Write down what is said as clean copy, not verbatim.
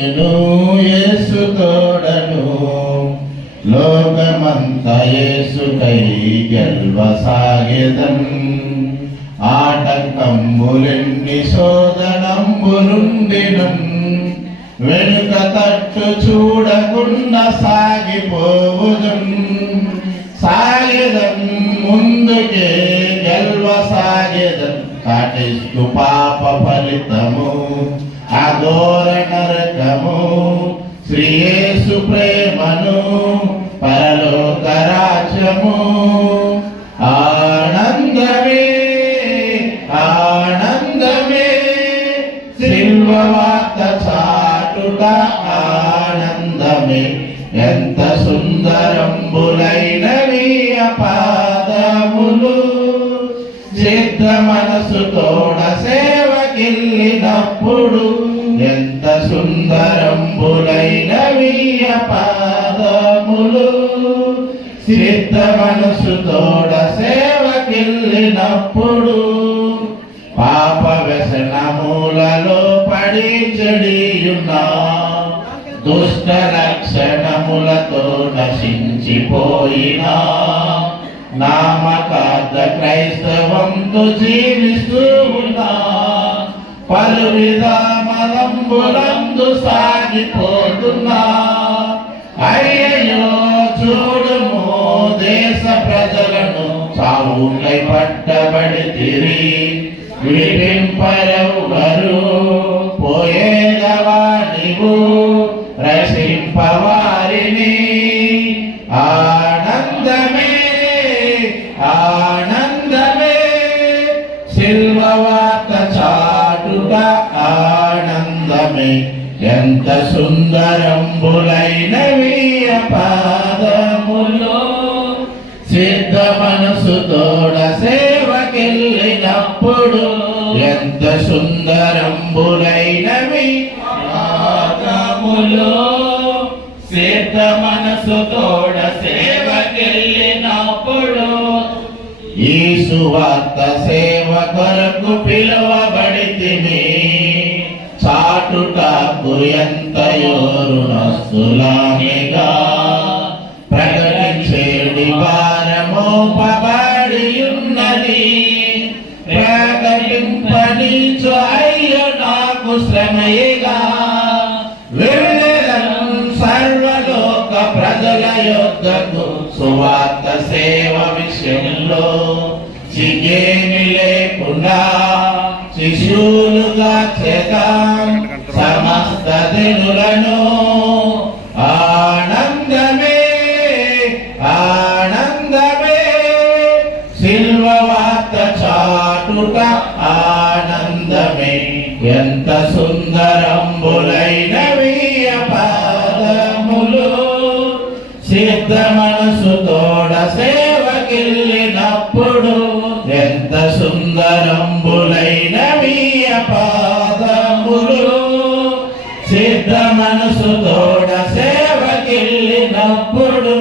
యేసు తోడను లోకమంత యేసుకై గెల్వసాగెదన్. ఆటంకంబులెన్ని శోధనంబులుండినన్ వెనుక తట్టు చూడకుండా సాగిపోవుదున్. సాగెదన్ ముందుకే గెల్వసాగెదన్. కాటిస్తు పాప ఫలితము అఘోర నరకము. శ్రీ యేసు ప్రేమను పరలోక రాజ్యము. ఆనందమే ఆనందమే సిల్వ వార్త చాటుట ఆనందమే. ఎంత సుందరంబులైనవి పాదములు. సిద్ధ మనసు తోడ సేవకిల్లినప్పుడు ఎంత సుందరంబులైనవి పాదములు. సిద్ధ మనసు తోడ సేవకిల్లినప్పుడు పాప వ్యసనములలో పడి చెడియున్నా దుష్ట లక్షణములతో నశించిపోయినా నామకార్థ క్రైస్తవంతో జీవిస్తూ ఉన్నా పలు విధామలంబులందు సాగిపోతున్నా. అయ్యయ్యో చూడుము దేశ ప్రజలను సావుకై పట్టబడితిరి. విడిపింపరెవ్వరు పోయేదవా నీవు రక్షింపవారిని. ఆనందమే ఆనందమే సిల్వ వార్త చాటుట ఆనందమే. ఎంత సుందరంబులైనవి పాదములు. సిద్ధ మనసు తోడ సేవకెళ్ళినప్పుడు ఎంత సుందరంబులైనవి పాదములు. సిద్ధ మనసు తోడ సేవకెళ్ళినప్పుడు ఈ సువార్త సేవ కొరకు పిలువబడితిమి. చాటుటకు ఎంతయో రుణస్థులమిగా ప్రకటించేడి భారమోపబడి ఉన్నది. ప్రకటింపనిచు అయ్యో నాకు శ్రమయిగా. వెళ్ళెదను సర్వలోక ప్రజల యొద్దకు సువార్త సేవ విషయంలో సిగ్గేమి లేకుండా శిశువులుగా చేద్దాం సమస్త దినులను. ఆనందమే ఆనందమే సిల్వ వార్త చాటుట ఆనందమే. ఎంత సుందరంబులైనవి పాదములు. సిద్ధ మనసు తోడ సేవకిల్లినప్పుడు ఎంత సుందరంబులైనవి పాదములు. సిద్ధ మనసు తోడ సేవకిల్లినప్పుడు